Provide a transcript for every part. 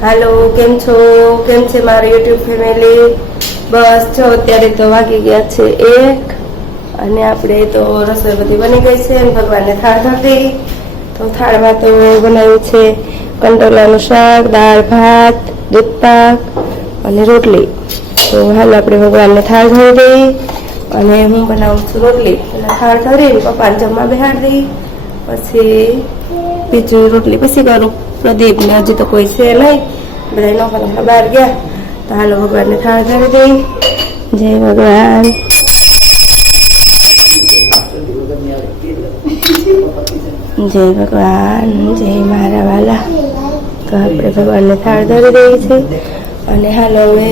હાલો, કેમ છો? કેમ છે મારી યુટ્યુબ ફેમિલી? બસ જો અત્યારે તો વાગી ગયા છે 1 અને આપણે તો રસોઈ બધી બની ગઈ છે અને ભગવાનને થાળ ધરી. તો થાળમાં તો બનાવ્યું છે કંટોલાનું શાક, દાળ ભાત, દૂધ પાક અને રોટલી. તો હાલ આપણે ભગવાનને થાળ ધરી દઈ અને હું બનાવું છું રોટલી. એટલે થાળ ધરીને પપ્પાને જમવા બેહાડી દઈ, પછી બીજું રોટલી પછી કરું. પ્રદીપ ને હજી તો કોઈ છે નહીં, બધા નોકરીમાં બહાર ગયા. તો હાલો ભગવાનને થાળ ધરી દઈ. જય ભગવાન. જય ભગવાન, જય મારા વાલા. તો આપણે ભગવાનને થાળ ધરી દઈએ છીએ અને હાલો હવે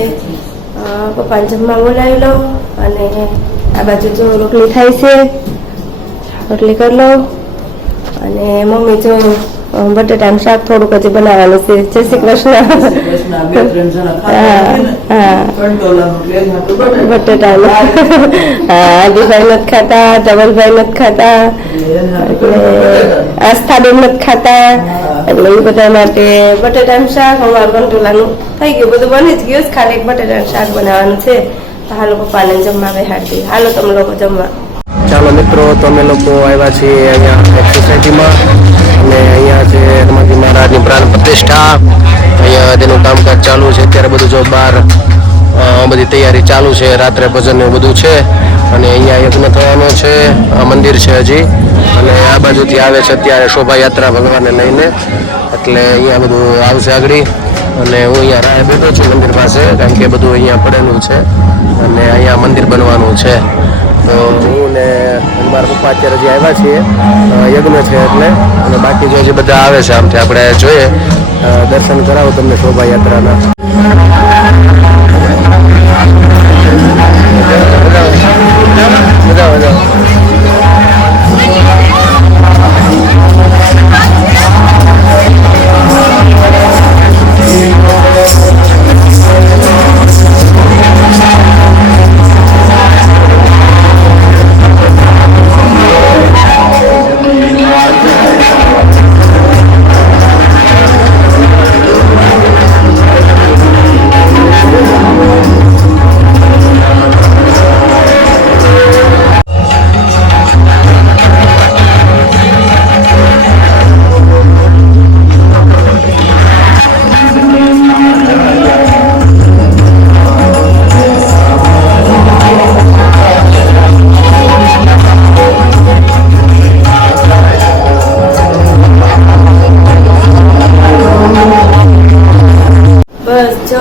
પપ્પાને જમવા બોલાવી લઉં. અને આ બાજુ જો રોટલી થાય છે, રોટલી કરી લઉં. અને મમ્મી જો બટેટાનું શાક થોડુંક હજી બનાવવાનું છે. જય શ્રી કૃષ્ણ. બટેટાનું આદિભાઈ નથી ખાતા, ધવલભાઈ નથી ખાતા, એટલે આસ્થાબેન નથી ખાતા, એટલે એ બધા માટે બટેટાનું શાક. અમારું કંટોલાનું થઈ ગયું, બધું બની જ ગયું. ખાલી એક બટેટાનું શાક બનાવવાનું છે. તો હાલો પપ્પાને જમવા બેહાડી. હાલો તમે લોકો જમવા. ચાલો મિત્રો, તો અમે લોકો આવ્યા છીએ અહીંયા એક સોસાયટીમાં અને અહીંયા છે હનુમાનજી મહારાજની પ્રાણ પ્રતિષ્ઠા. અહીંયા તેનું કામકાજ ચાલુ છે અત્યારે. બધું જો બહાર બધી તૈયારી ચાલુ છે, રાત્રે ભજન એવું બધું છે. અને અહીંયા યજ્ઞ થવાનો છે. આ મંદિર છે હજી, અને આ બાજુથી આવે છે અત્યારે શોભાયાત્રા ભગવાનને લઈને. એટલે અહીંયા બધું આવશે આગળ. અને હું અહીંયા રાહ બેઠો છું મંદિર પાસે, કારણ કે બધું અહીંયા પડેલું છે અને અહીંયા મંદિર બનવાનું છે. તો હું ને મારા પપ્પા અત્યારે જે આવ્યા છીએ, યજ્ઞ છે એટલે. અને બાકી જો જે બધા આવે છે આમથી આપણે જોઈએ, દર્શન કરાવો તમને શોભાયાત્રાના.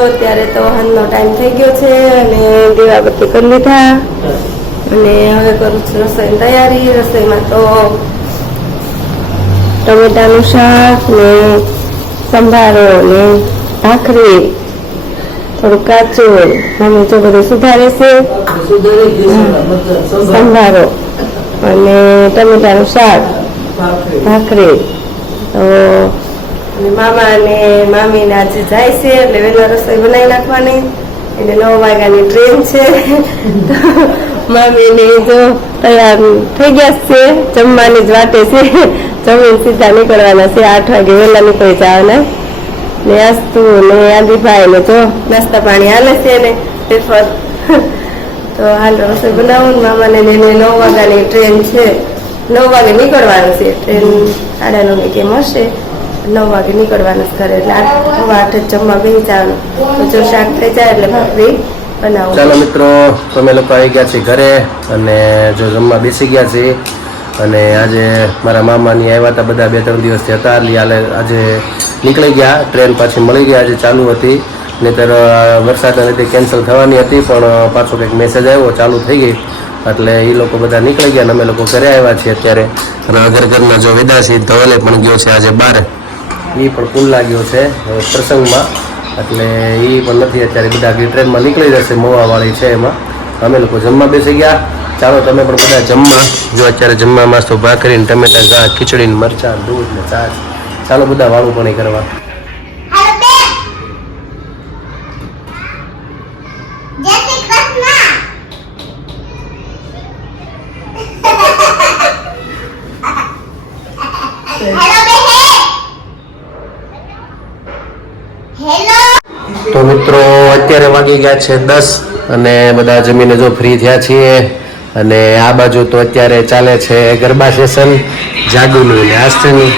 અત્યારે તો હાલનો ટાઈમ થઈ ગયો છે અને દીવાબત્તી કરી લીધા અને હવે કરું છું રસોઈની તૈયારી. રસોઈમાં તો ટમેટાનું શાક ને સંભારો ને ભાખરી, થોડું કાચું. મમ્મી જો બધું સુધારે છે. સંભારો અને ટમેટાનું શાક, ભાખરી. તો મામા અને મામી ને આજે જાય છે એટલે વહેલા રસોઈ બનાવી નાખવાની. એટલે 9 વાગ્યાની ટ્રેન છે. મામી ને જો તૈયાર થઈ ગયા છે, જમવાની જ વાટે છે. જમીન સીધા નીકળવાના છે, 8 વાગે વહેલા નીકળી જવાના. ને અસ્તુ ને આદિભાઈ ને જો નાસ્તા પાણી હાલે છે ને પેપર. તો હાલ રસોઈ બનાવું. મામાને 9 વાગ્યાની ટ્રેન છે, 9 વાગે નીકળવાનું છે. ટ્રેન 9:30 કેમ હશે, 9 વાગે નીકળવાનું કરે એટલે 8 જમવા બેસી જવાનું. તો જો શાક થઈ જાય એટલે ભાખરી બનાવું. ચાલો મિત્રો, તમે લોકો આવી ગયા છે ઘરે અને જો જમવા બેસી ગયા છે. અને આજે મારા મામાની આવ્યા હતા, બધા 2-3 દિવસથી હતા. આજે નીકળી ગયા, ટ્રેન પાછી મળી ગઈ. આજે ચાલુ હતી, નહીંતર વરસાદના લીધે કેન્સલ થવાની હતી, પણ પાછો કંઈક મેસેજ આવ્યો, ચાલુ થઈ ગઈ. એટલે એ લોકો બધા નીકળી ગયા અને અમે લોકો ઘરે આવ્યા છીએ અત્યારે. અને ઘરના જો વિદા છે, ધવલે પણ ગયો છે આજે બહાર. એ પણ પુલ લાગ્યો છે પ્રસંગમાં, એટલે એ પણ નથી અત્યારે. બધા ટ્રેનમાં નીકળી જશે, મોવાવાળી છે એમાં. અમે લોકો જમવા બેસી ગયા. ચાલો તમે પણ બધા જમવા. જો અત્યારે જમવામાં તો ભાખરી, ટમેટા, ઘા, ખીચડી, મરચાં, દૂધ ને છાશ. ચાલો બધા વાળું પણ કરવા. તો મિત્રો અત્યારે વાગી ગયા છે 10 અને બધા જમીને જો ફ્રી થયા છીએ અને આ બાજુ તો અત્યારે ચાલે છે ગરબા સેશન જાગુનું ને આસ્તેનું.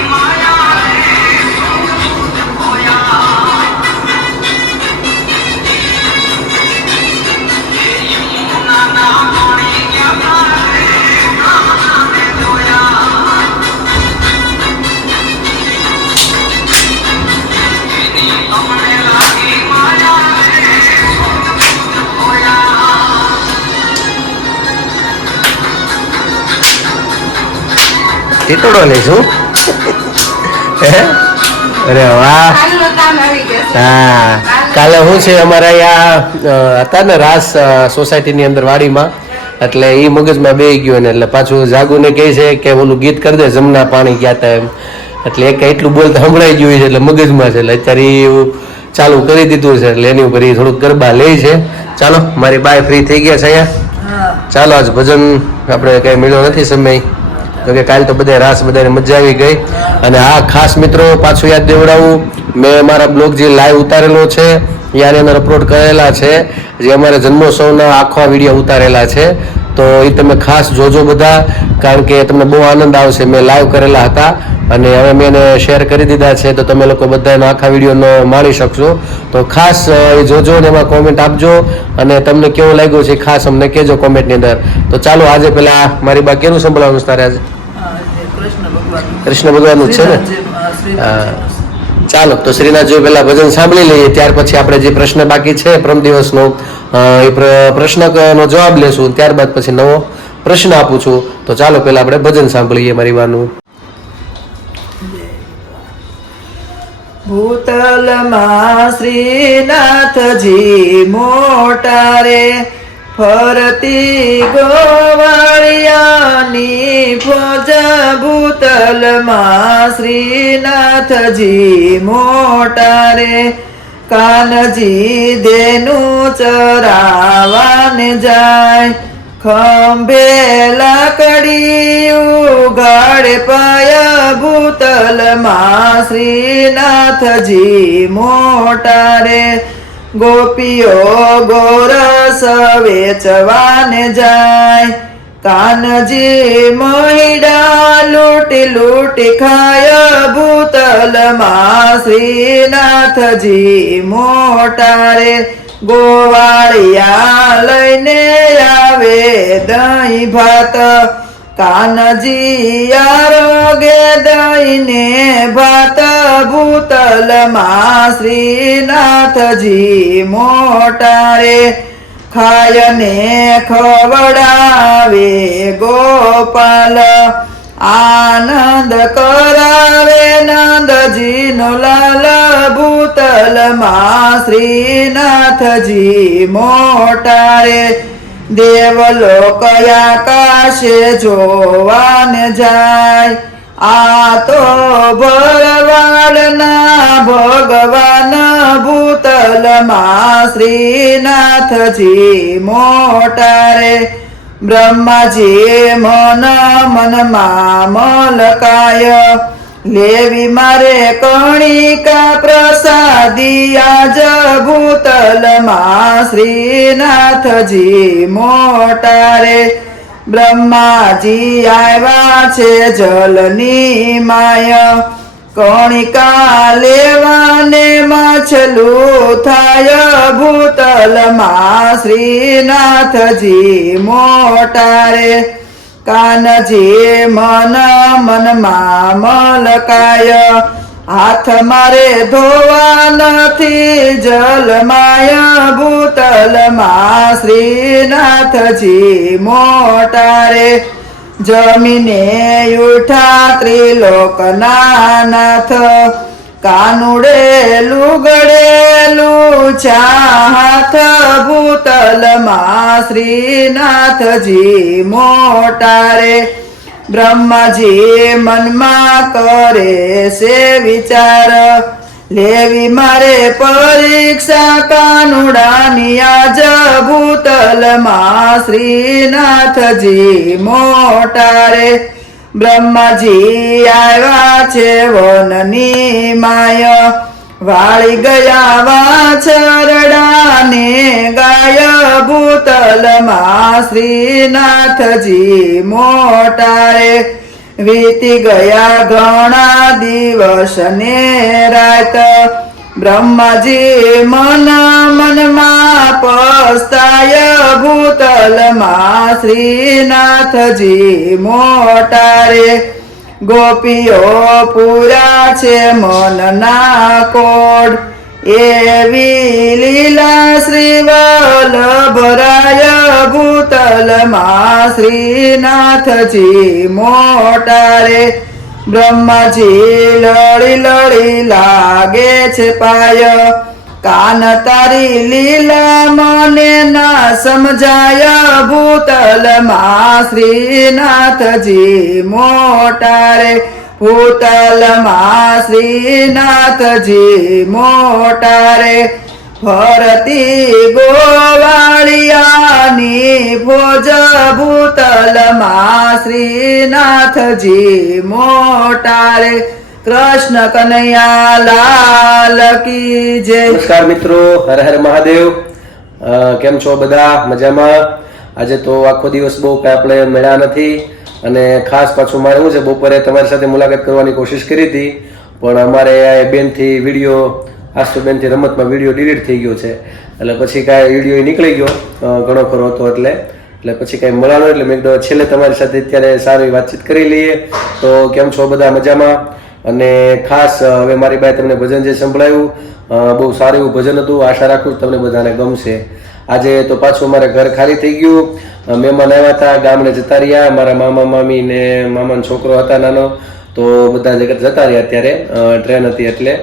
ટીટોડો લઈશું. અરે વાહ. હા કાલે શું છે અમારે અહીંયા હતા ને રાસ સોસાયટીની અંદર વાડીમાં એટલે એ મગજમાં બેહી ગયો ને એટલે પાછું જાગુને કહે છે કે ઓલું ગીત કરી દે જમના પાણી ગયા હતા એમ એટલે એક એટલું બોલતા સંભળાઈ ગયું છે એટલે મગજમાં છે એટલે અત્યારે એ ચાલુ કરી દીધું છે એટલે એની ઉપર એ થોડુંક ગરબા લે છે. ચાલો મારી બાય ફ્રી થઈ ગયા છે અહીંયા. ચાલો આજ ભજન આપણે કઈ મળ્યો નથી સમય કે કાલે તો બધા રાસ બધાને મજા આવી ગઈ. અને હા ખાસ મિત્રો પાછું યાદ દેવડાવું મેં મારા બ્લોગ જે લાઈવ ઉતારેલો છે યાર અંદર અપલોડ કરેલા છે જે અમારે જન્મોત્સવના આખા વિડીયો ઉતારેલા છે તો એ તમે ખાસ જોજો બધા કારણ કે તમને બહુ આનંદ આવશે. મેં લાઈવ કરેલા હતા અને હવે મેં એને શેર કરી દીધા છે તો તમે લોકો બધા એનો આખા વિડીયોનો માણી શકશો. તો ખાસ એ જોજો ને એમાં કોમેન્ટ આપજો અને તમને કેવું લાગ્યું છે ખાસ અમને કહેજો કોમેન્ટની અંદર. તો ચાલો આજે પેલા મારી બા કેનું સંભળાવવાનું તારે આજે કૃષ્ણ ભગવાનનું છે ને. ચાલો તો શ્રીનાથ જો પેલા ભજન સાંભળી લઈએ ત્યાર પછી આપણે જે પ્રશ્ન બાકી છે પ્રમ દિવસનો એ પ્રશ્નનો જવાબ લેશું ત્યારબાદ પછી નવો પ્રશ્ન આપું છું. તો ચાલો પેલા આપણે ભજન સાંભળીએ મારી વાનું. ભૂતલમાં શ્રીનાથજી મોટા રે ફરતી ગોવાળિયાની ફોજ ભૂતલમાં શ્રીનાથજી મોટા રે કાનજી દેનું ચરાવાને જાય ખંભે લાકડી ઉગાડે પાયા ભૂતલમાં શ્રીનાથજી મોટા રે ગોપીઓ ગોરસ વેચવાને જાય કાનજી મહિડા લૂટી લૂટી ખાય ભૂતલમાં શ્રીનાથજી મોટા રે ગોવાળિયા લઈને આવે દહીં ભાત કાનજી આરોગે દઈને ભાત ભૂતલમાં શ્રીનાથજી મોટા રે ખાયને ખવડાવે ગોપાલ આનંદ કરાવે નંદજીનો લાલ ભૂતલમાં શ્રીનાથજી મોટા રે દેવલોક આકાશે જોવાને જાય આ તો ભરવાડના ભગવાન ભૂતલમાં શ્રીનાથજી મોટા રે બ્રહ્માજી મન મનમાં મલકાય લેવી મારે કણિકા પ્રસાદી આજ ભૂતલમાં શ્રીનાથજી મોટા રે બ્રહ્માજી આવ્યા છે જલની માય કણિકા લેવાને માછલું થાય ભૂતલમાં શ્રીનાથજી મોટા રે કાનજી મન મનમાં મલકાય હાથ મારે ધોવા નથી જલમાય ભૂતલમાં શ્રીનાથજી મોટા રે જમીને ઉઠા ત્રિલોકના નાથ કાનુડે લુગડેલું હાથ ભૂતલમાં શ્રીનાથજી મોટા રે બ્રહ્માજી મનમાં કરે છે વિચાર લેવી મારે પરીક્ષા કાનુડાની આજ ભૂતલમાં શ્રીનાથજી મોટા રે બ્રહ્માજી આવ્યા છે વનની માય વાળી ગયા વાછરડાને ગાય ભૂતલમાં શ્રીનાથજી મોટા રે વીતી ગયા ઘણા દિવસ ને રાત બ્રહ્માજી મનમાં પસ્તાય ભૂતલમાં શ્રીનાથજી મોટા રે ગોપીઓ પૂરા છે મનના કોડ એવી લીલા શ્રી વલ્લભરાય ભૂતલમાં શ્રીનાથજી મોટા રે બ્રહ્માજી લડી લડી લાગે છે પાય કાન તારી લીલા મને ના સમજાય ભૂતલમાં શ્રીનાથજી મોટા રે ભૂતલમાં શ્રીનાથજી મોટા રે ફરતી ગોવાળિયાની ફોજ ભૂતલમાં શ્રીનાથજી મોટા રે કૃષ્ણ કનૈયા લાલ કી જય. નમસ્કાર મિત્રો, હર હર મહાદેવ. કેમ છો બધા? મજામાં? આજે તો આખો દિવસ બહુ કાંઈ આપણે મળ્યા નથી અને ખાસ પાછું મારે શું છે, બપોરે તમારી સાથે મુલાકાત કરવાની કોશિશ કરી હતી પણ અમારે આ બેનથી વિડીયો આસ્તુબેનથી રમતમાં વિડીયો ડિલીટ થઈ ગયો છે એટલે પછી કાંઈ વિડીયો નીકળી ગયો ઘણો ખરો હતો એટલે પછી કાંઈ મળવાનો એટલે મેં કીધું છેલ્લે તમારી સાથે અત્યારે સારી વાતચીત કરી લઈએ. તો કેમ છો બધા? મજામાં? અને ખાસ હવે મારી બાઈ તમને ભજન જે સંભળાયું બહુ સારું એવું ભજન હતું. આશા રાખું તમને બધાને ગમશે. આજે તો પાછું અમારે ઘર ખાલી થઈ ગયું. મહેમાન આવ્યા હતા, ગામડે જતા રહ્યા. મારા મામા મામી ને મામાનો છોકરો હતા નાનો, તો બધા જતા રહ્યા અત્યારે ટ્રેન હતી એટલે.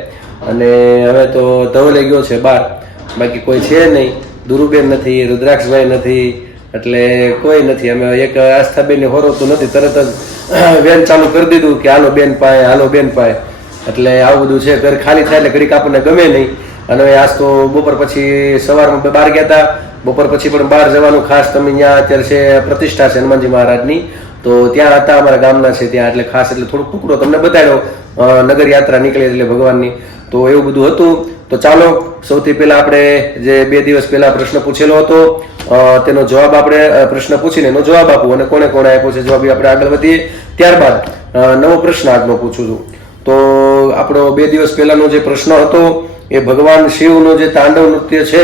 અને હવે તો ધવલે ગયો છે બહાર, બાકી કોઈ છે નહીં. દુરુબેન નથી, રુદ્રાક્ષભાઈ નથી, એટલે કોઈ નથી. અમે એક આસ્થાબેનની હોરોતું નથી, તરત જ વેન ચાલુ કરી દીધું કે હાલો બેન પાય, હાલો બેન પાય. એટલે આવું બધું છે. ઘર ખાલી થાય એટલે ઘડીક આપણને ગમે નહીં. અને આજ તો બપોર પછી સવારમાં બહાર ગયા હતા, બપોર પછી પણ બહાર જવાનું ખાસ. તમે ત્યાં અત્યારે છે પ્રતિષ્ઠા છે હનુમાનજી મહારાજની, તો ત્યાં હતા અમારા ગામના છે ત્યાં, એટલે ખાસ એટલે થોડુંક ટુકડો તમને બતાવ્યો. નગર યાત્રા નીકળી એટલે ભગવાનની, તો એવું બધું હતું. તો ચાલો સૌથી પહેલા આપણે જે 2 દિવસ પહેલા પ્રશ્ન પૂછેલો હતો તેનો જવાબ આપણે પ્રશ્ન પૂછીને એનો જવાબ આપું અને કોને કોને આપ્યો છે જવાબ આપણે આગળ વધીએ. ત્યારબાદ નવો પ્રશ્ન આજનો પૂછું છું. તો આપણો 2 દિવસ પહેલાનો જે પ્રશ્ન હતો એ ભગવાન શિવનું જે તાંડવ નૃત્ય છે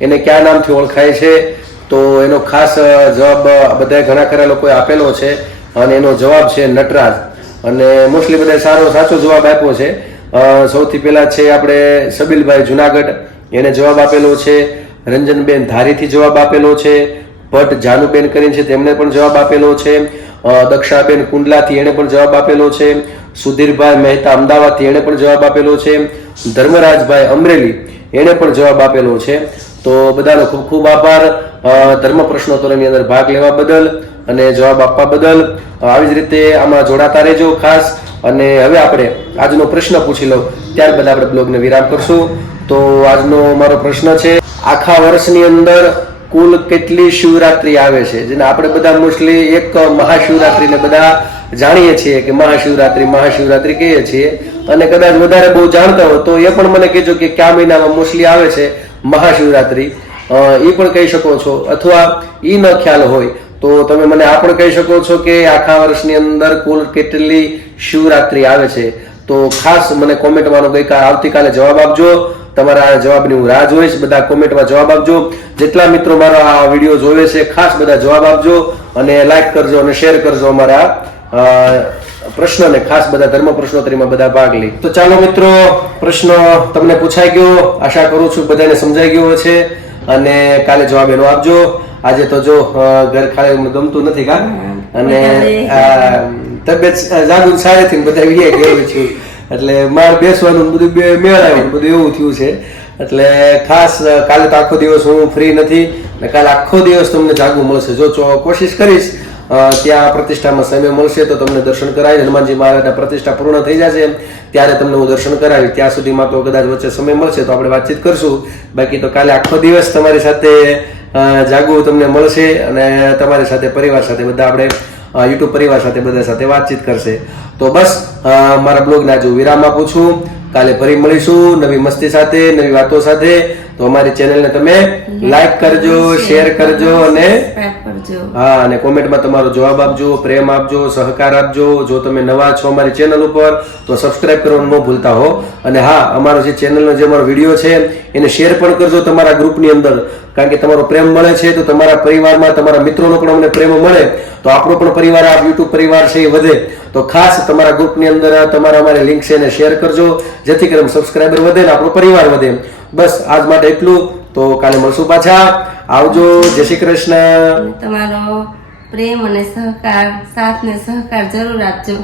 એને કયા નામથી ઓળખાય છે? તો એનો ખાસ જવાબ બધા ઘણા ખરા લોકોએ આપેલો છે અને એનો જવાબ છે નટરાજ. અને મોસ્ટલી બધા સાચો જવાબ આપ્યો છે. સૌથી પહેલા છે આપણે સબીલભાઈ જુનાગઢ, એને જવાબ આપેલો છે. રંજનબેન ધારીથી જવાબ આપેલો છે. ભટ્ટ જાનુબેન કરીને છે તેમણે પણ જવાબ આપેલો છે. દક્ષાબેન કુંડલાથી એને પણ જવાબ આપેલો છે. સુધીરભાઈ મહેતા અમદાવાદથી એને પણ જવાબ આપેલો છે. ધર્મરાજભાઈ અમરેલી એને પણ જવાબ આપેલો છે. તો બધાનો ખૂબ ખૂબ આભાર ધર્મ પ્રશ્નોત્તરીની અંદર ભાગ લેવા બદલ અને જવાબ આપવા બદલ. આવી જ રીતે આમાં જોડાતા રહેજો ખાસ. અને હવે આપણે આજનો પ્રશ્ન પૂછી લઉં, ત્યારબાદ આપણે બ્લોગને વિરામ કરશું. તો આજનો મારો પ્રશ્ન છે, આખા વર્ષની અંદર કુલ કેટલી શિવરાત્રી આવે છે? જેને આપણે બધા મોસ્ટલી એક મહાશિવરાત્રીને બધા જાણીએ છીએ કે મહાશિવરાત્રી કહીએ છીએ. અને કદાચ વધારે બહુ જાણતા હોય તો એ પણ મને કહેજો કે કયા મહિનામાં મોસ્ટલી આવે છે મહાશિવરાત્રી, એ પણ કહી શકો છો. અથવા એ ન ખ્યાલ હોય તો તમે મને આ પણ કહી શકો છો કે આખા વર્ષની અંદર કુલ કેટલી શિવરાત્રી આવે છે. તો ખાસ મને કોમેન્ટમાં આવતીકાલે જવાબ આપજો. તમારા જવાબની હું રાહ જોઈશ. બધા કોમેન્ટમાં જવાબ આપજો. જેટલા મિત્રો મારા આ વિડીયો જોવે છે ખાસ બધા જવાબ આપજો અને લાઈક કરજો અને શેર કરજો અમારા પ્રશ્નને. ખાસ બધા ધર્મ પ્રશ્નોત્તરીમાં બધા ભાગ લે. તો ચાલો મિત્રો, પ્રશ્ન તમને પૂછાઈ ગયો. આશા કરું છું બધાને સમજાઈ ગયો છે અને કાલે જવાબ એનો આપજો. આજે તો જો ઘર ખાલી ગમતું નથી કા, અને તબિયત જાગૃત સારી બધા કેવું છું એટલે મારે બેસવાનું બધું મેળ આવ્યું બધું એવું થયું છે. એટલે ખાસ કાલે તો આખો દિવસ હું ફ્રી નથી અને કાલે આખો દિવસ તમને જાગવું મળશે. જો કોશિશ કરીશ ત્યાં પ્રતિષ્ઠામાં સમય મળશે તો તમને દર્શન કરાવી. હનુમાનજી મહારાજના પ્રતિષ્ઠા પૂર્ણ થઈ જશે ત્યારે તમને હું દર્શન કરાવી. ત્યાં સુધીમાં તો કદાચ વચ્ચે સમય મળશે તો આપણે વાતચીત કરશું. બાકી તો કાલે આખો દિવસ તમારી સાથે જાગવું તમને મળશે અને તમારી સાથે પરિવાર સાથે બધા આપણે યુટ્યુબ પરિવાર સાથે બધા સાથે વાતચીત કરશે. તો બસ મારા બ્લોગને આજે વિરામ આપું છું. કાલે ફરી મળીશું નવી મસ્તી સાથે, નવી વાતો સાથે. તો અમારી ચેનલને તમે લાઈક કરજો, શેર કરજો અને સબસ્ક્રાઇબ કરજો. હા, અને કોમેન્ટમાં તમારો જવાબ આપજો, પ્રેમ આપજો, સહકાર આપજો. જો તમે નવા છો અમારી ચેનલ ઉપર તો સબસ્ક્રાઇબ કરવાનું ન ભૂલતા હો. અને હા, અમારો જે ચેનલનો જે અમારો વિડીયો છે એને શેર પણ કરજો તમારા ગ્રુપની અંદર, કારણ કે તમારો પ્રેમ મળે છે તો તમારા પરિવારમાં તમારા મિત્રોનો પણ અમને પ્રેમ મળે તો આપણો પણ પરિવાર, આ યુટ્યુબ પરિવાર છે એ વધે. તો ખાસ તમારા ગ્રુપની અંદર તમારા અમારી લિંક છે એને શેર કરજો, જેથી કરીને સબસ્ક્રાઇબર વધે ને આપણો પરિવાર વધે. બસ આજ માટે એટલું. તો કાલે મળશું પાછા. આવજો. જય શ્રી કૃષ્ણ. અને તમારો પ્રેમ અને સહકાર, સાથ ને સહકાર જરૂર આપજો.